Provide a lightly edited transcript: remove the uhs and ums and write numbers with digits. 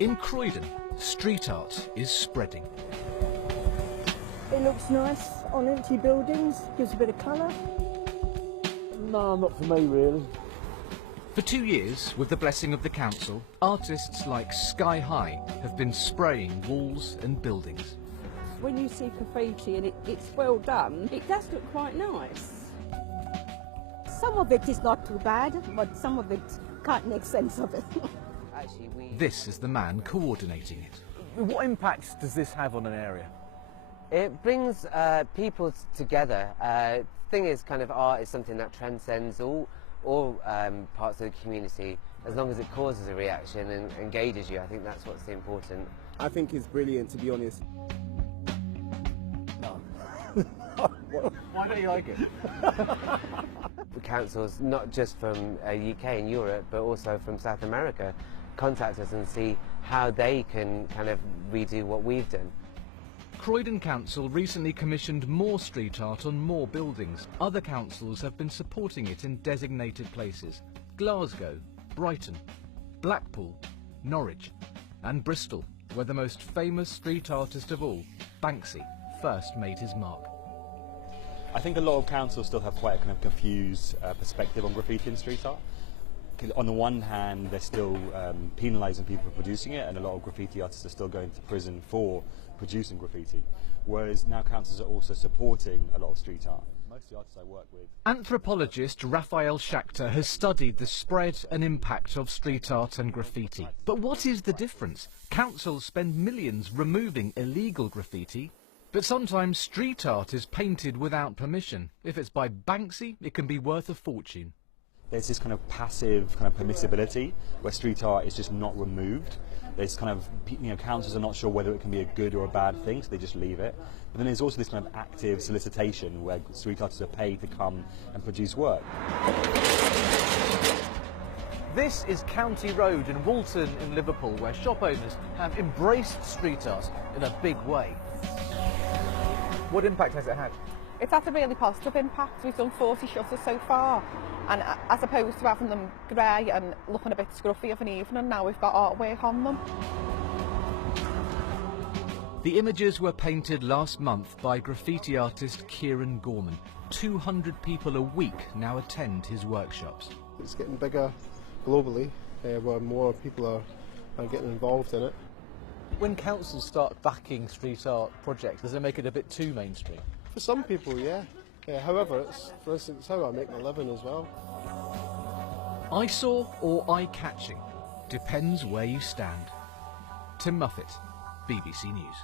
In Croydon, street art is spreading. It looks nice on empty buildings, gives a bit of colour. No, not for me really. For 2 years, with the blessing of the council, artists like Sky High have been spraying walls and buildings. When you see graffiti and it's well done, it does look quite nice. Some of it is not too bad, but some of it can't make sense of it. This is the man coordinating it. What impacts does this have on an area? It brings people together. The thing is, kind of art is something that transcends all parts of the community. As long as it causes a reaction and engages you, I think that's what's important. I think it's brilliant, to be honest. No. Why don't you like it? The councils, not just from UK and Europe, but also from South America, contact us and see how they can kind of redo what we've done. Croydon Council recently commissioned more street art on more buildings. Other councils have been supporting it in designated places: Glasgow, Brighton, Blackpool, Norwich and Bristol, where the most famous street artist of all, Banksy, first made his mark. I think a lot of councils still have quite a kind of confused perspective on graffiti and street art. On the one hand, they're still penalising people for producing it, and a lot of graffiti artists are still going to prison for producing graffiti, whereas now councils are also supporting a lot of street art. Most of the artists I work with. Anthropologist Raphael Schachter has studied the spread and impact of street art and graffiti. But what is the difference? Councils spend millions removing illegal graffiti, but sometimes street art is painted without permission. If it's by Banksy, it can be worth a fortune. There's this kind of passive kind of permissibility where street art is just not removed. There's kind of, councils are not sure whether it can be a good or a bad thing, so they just leave it. But then there's also this kind of active solicitation where street artists are paid to come and produce work. This is County Road in Woolton in Liverpool, where shop owners have embraced street art in a big way. What impact has it had? It's had a really positive impact. We've done 40 shutters so far, and as opposed to having them grey and looking a bit scruffy of an evening, now we've got artwork on them. The images were painted last month by graffiti artist Kieran Gorman. 200 people a week now attend his workshops. It's getting bigger globally, where more people are getting involved in it. When councils start backing street art projects, does it make it a bit too mainstream? For some people, yeah. However, it's, for instance, how I make my living as well. Eyesore or eye-catching? Depends where you stand. Tim Muffet, BBC News.